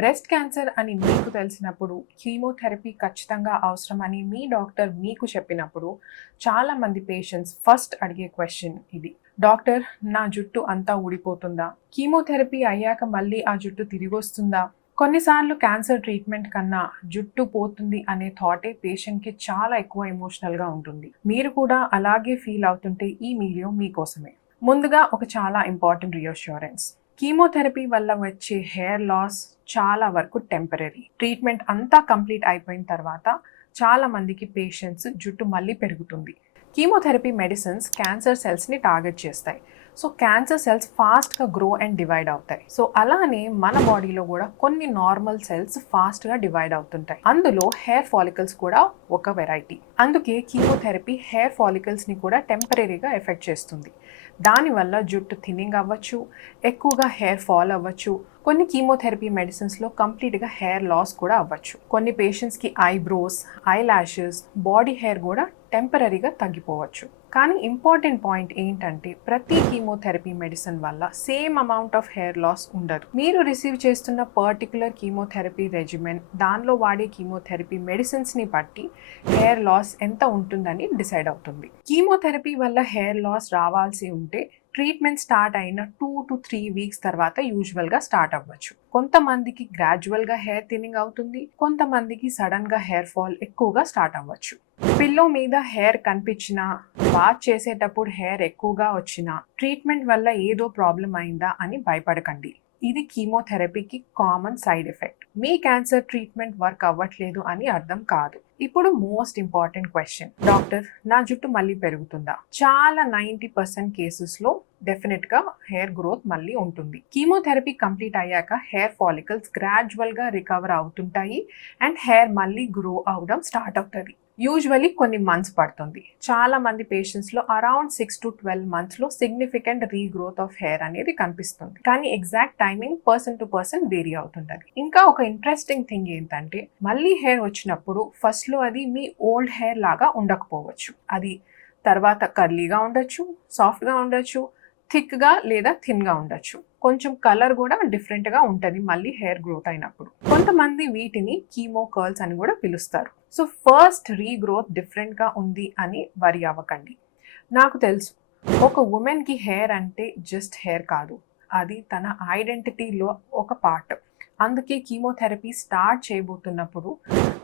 Breast cancer అని మీకు తెలిసినప్పుడు కీమోథెరపీ ఖచ్చితంగా అవసరం అని మీ డాక్టర్ మీకు చెప్పినప్పుడు చాలామంది పేషెంట్స్ ఫస్ట్ అడిగే క్వశ్చన్ ఇది. డాక్టర్, నా జుట్టు అంతా ఊడిపోతుందా? కీమోథెరపీ అయ్యాక మళ్ళీ ఆ జుట్టు తిరిగి వస్తుందా? కొన్నిసార్లు క్యాన్సర్ ట్రీట్మెంట్ కన్నా జుట్టు పోతుంది అనే థాటే పేషెంట్కి చాలా ఎక్కువ ఎమోషనల్గా ఉంటుంది. మీరు కూడా అలాగే ఫీల్ అవుతుంటే ఈ వీడియో మీకోసమే. ముందుగా ఒక చాలా ఇంపార్టెంట్ రీఅష్యూరెన్స్. కీమోథెరపీ వల్ల వచ్చే హెయిర్ లాస్ చాలా వరకు టెంపరీ. ట్రీట్మెంట్ అంతా కంప్లీట్ అయిపోయిన తర్వాత చాలా మందికి పేషెంట్స్ జుట్టు మళ్ళీ పెరుగుతుంది. కీమోథెరపీ మెడిసిన్స్ క్యాన్సర్ సెల్స్ని టార్గెట్ చేస్తాయి. సో క్యాన్సర్ సెల్స్ ఫాస్ట్గా గ్రో అండ్ డివైడ్ అవుతాయి. సో అలానే మన బాడీలో కూడా కొన్ని నార్మల్ సెల్స్ ఫాస్ట్గా డివైడ్ అవుతుంటాయి. అందులో హెయిర్ ఫాలికల్స్ కూడా ఒక వెరైటీ. అందుకే కీమోథెరపీ హెయిర్ ఫాలికల్స్ని కూడా టెంపరీగా ఎఫెక్ట్ చేస్తుంది. దానివల్ల జుట్టు థిన్నింగ్ అవ్వచ్చు, ఎక్కువగా హెయిర్ ఫాల్ అవ్వచ్చు. కొన్ని కీమోథెరపీ మెడిసిన్స్లో కంప్లీట్గా హెయిర్ లాస్ కూడా అవ్వచ్చు. కొన్ని పేషెంట్స్కి eyebrows, eye lashes, body hair కూడా టెంపరీగా తగ్గిపోవచ్చు. కానీ ఇంపార్టెంట్ పాయింట్ ఏంటంటే ప్రతి కీమోథెరపీ మెడిసిన్ వల్ల same amount of hair loss ఉండదు. మీరు రిసీవ్ చేస్తున్న పర్టికులర్ కీమోథెరపీ రెజిమెన్, దానిలో వాడే కీమోథెరపీ మెడిసిన్స్ని బట్టి హెయిర్ లాస్ ఎంత ఉంటుందని డిసైడ్ అవుతుంది. కీమోథెరపీ వల్ల హెయిర్ లాస్ రావాల్సి ఉంటే ట్రీట్మెంట్ స్టార్ట్ అయిన 2 to 3 వీక్స్ తర్వాత యూజువల్గా స్టార్ట్ అవ్వచ్చు. కొంతమందికి గ్రాడ్యువల్గా హెయిర్ థిన్నింగ్ అవుతుంది, కొంతమందికి సడన్గా హెయిర్ ఫాల్ ఎక్కువగా స్టార్ట్ అవ్వచ్చు. పిల్లో మీద హెయిర్ కనిపించినా, బాత్ చేసేటప్పుడు హెయిర్ ఎక్కువగా వచ్చినా ట్రీట్మెంట్ వల్ల ఏదో ప్రాబ్లం అయిందా అని భయపడకండి. ఇది కీమోథెరపీకి కామన్ సైడ్ ఎఫెక్ట్. మీ క్యాన్సర్ ట్రీట్మెంట్ వర్క్ అవ్వట్లేదు అని అర్థం కాదు. ఇప్పుడు మోస్ట్ ఇంపార్టెంట్ క్వశ్చన్, డాక్టర్, నా జుట్టు మళ్ళీ పెరుగుతుందా? చాలా 90% కేసెస్లో డెఫినెట్గా హెయిర్ గ్రోత్ మళ్ళీ ఉంటుంది. కీమోథెరపీ కంప్లీట్ అయ్యాక హెయిర్ ఫాలికల్స్ గ్రాడ్యువల్గా రికవర్ అవుతుంటాయి అండ్ హెయిర్ మళ్ళీ గ్రో అవడం స్టార్ట్ అవుతుంది. యూజువలీ కొన్ని మంత్స్ పడుతుంది. చాలా మంది పేషెంట్స్లో అరౌండ్ 6 to 12 మంత్స్లో సిగ్నిఫికెంట్ రీగ్రోత్ ఆఫ్ హెయిర్ అనేది కనిపిస్తుంది. కానీ exact timing person to person vary అవుతుంటుంది. ఇంకా ఒక ఇంట్రెస్టింగ్ థింగ్ ఏంటంటే మళ్ళీ హెయిర్ వచ్చినప్పుడు ఫస్ట్లో అది మీ ఓల్డ్ హెయిర్ లాగా ఉండకపోవచ్చు. అది తర్వాత కర్లీగా ఉండొచ్చు, సాఫ్ట్గా ఉండొచ్చు, థిక్గా లేదా థిన్గా ఉండొచ్చు. కొంచెం కలర్ కూడా డిఫరెంట్గా ఉంటుంది మళ్ళీ హెయిర్ గ్రోత్ అయినప్పుడు. కొంతమంది వీటిని కీమో కర్ల్స్ అని కూడా పిలుస్తారు. సో ఫస్ట్ రీగ్రోత్ డిఫరెంట్గా ఉంది అని వరి అవ్వకండి. నాకు తెలుసు, ఒక ఉమెన్కి హెయిర్ అంటే జస్ట్ హెయిర్ కాదు, అది తన ఐడెంటిటీలో ఒక పార్ట్. అందుకే కీమోథెరపీ స్టార్ట్ చేయబోతున్నప్పుడు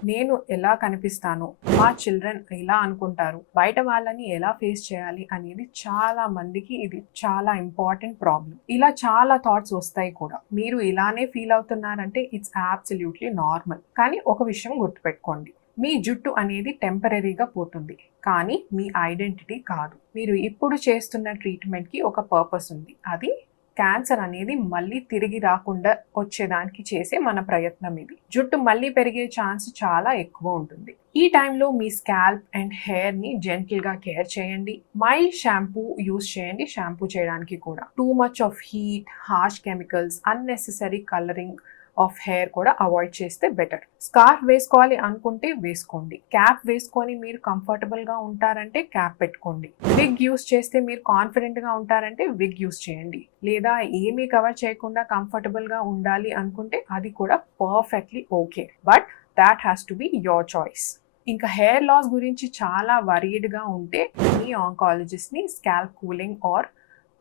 నేను ఎలా కనిపిస్తాను, మా చిల్డ్రన్ ఎలా అనుకుంటారు, బయట వాళ్ళని ఎలా ఫేస్ చేయాలి అనేది చాలా మందికి ఇది చాలా ఇంపార్టెంట్ ప్రాబ్లం. ఇలా చాలా థాట్స్ వస్తాయి కూడా. మీరు ఇలానే ఫీల్ అవుతున్నారంటే ఇట్స్ అబ్సల్యూట్లీ నార్మల్. కానీ ఒక విషయం గుర్తుపెట్టుకోండి, మీ జుట్టు అనేది టెంపరీగా పోతుంది, కానీ మీ ఐడెంటిటీ కాదు. మీరు ఇప్పుడు చేస్తున్న ట్రీట్మెంట్కి ఒక పర్పస్ ఉంది. అది క్యాన్సర్ అనేది మళ్ళీ తిరిగి రాకుండా వచ్చేదానికి చేసే మన ప్రయత్నం ఇది. జుట్టు మళ్ళీ పెరిగే ఛాన్స్ చాలా ఎక్కువ ఉంటుంది. ఈ టైంలో మీ స్కాల్ప్ అండ్ హెయిర్ని జెంటిల్గా కేర్ చేయండి. మైల్డ్ షాంపూ యూస్ చేయండి షాంపూ చేయడానికి కూడా. Too much of heat, harsh chemicals, unnecessary colouring of hair కూడా అవాయిడ్ చేస్తే బెటర్. స్కార్ఫ్ వేసుకోవాలి అనుకుంటే వేసుకోండి. క్యాప్ వేసుకొని మీరు కంఫర్టబుల్గా ఉంటారంటే క్యాప్ పెట్టుకోండి. విగ్ యూస్ చేస్తే మీరు కాన్ఫిడెంట్గా ఉంటారంటే విగ్ యూస్ చేయండి. లేదా ఏమీ కవర్ చేయకుండా కంఫర్టబుల్గా ఉండాలి అనుకుంటే అది కూడా perfectly okay. But that has to be your choice. ఇంకా హెయిర్ లాస్ గురించి చాలా వరీడ్గా ఉంటే మీ ఆంకాలజిస్ట్ని scalp cooling or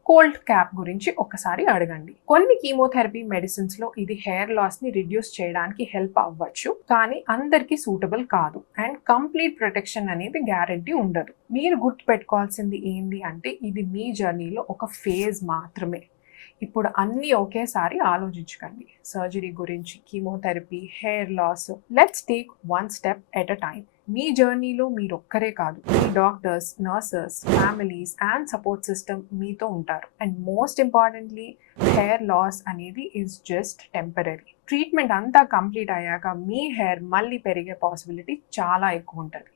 cold cap గురించి ఒకసారి అడగండి. కొన్ని కీమోథెరపీ మెడిసిన్స్లో ఇది హెయిర్ లాస్ని రిడ్యూస్ చేయడానికి హెల్ప్ అవ్వచ్చు, కానీ అందరికీ సూటబుల్ కాదు అండ్ కంప్లీట్ ప్రొటెక్షన్ అనేది గ్యారంటీ ఉండదు. మీరు గుర్తుపెట్టుకోవాల్సింది ఏంటి అంటే ఇది మీ జర్నీలో ఒక ఫేజ్ మాత్రమే. ఇప్పుడు అన్నీ ఒకేసారి ఆలోచించకండి. సర్జరీ గురించి, chemotherapy, hair loss, let's take one step at a time. మీ జర్నీలో మీరొక్కరే కాదు, మీ doctors, nurses, families and support system మీతో ఉంటారు. And most importantly, hair loss అనేది ఈజ్ జస్ట్ టెంపరీ. ట్రీట్మెంట్ అంతా కంప్లీట్ అయ్యాక మీ హెయిర్ మళ్ళీ పెరిగే పాసిబిలిటీ చాలా ఎక్కువ ఉంటుంది.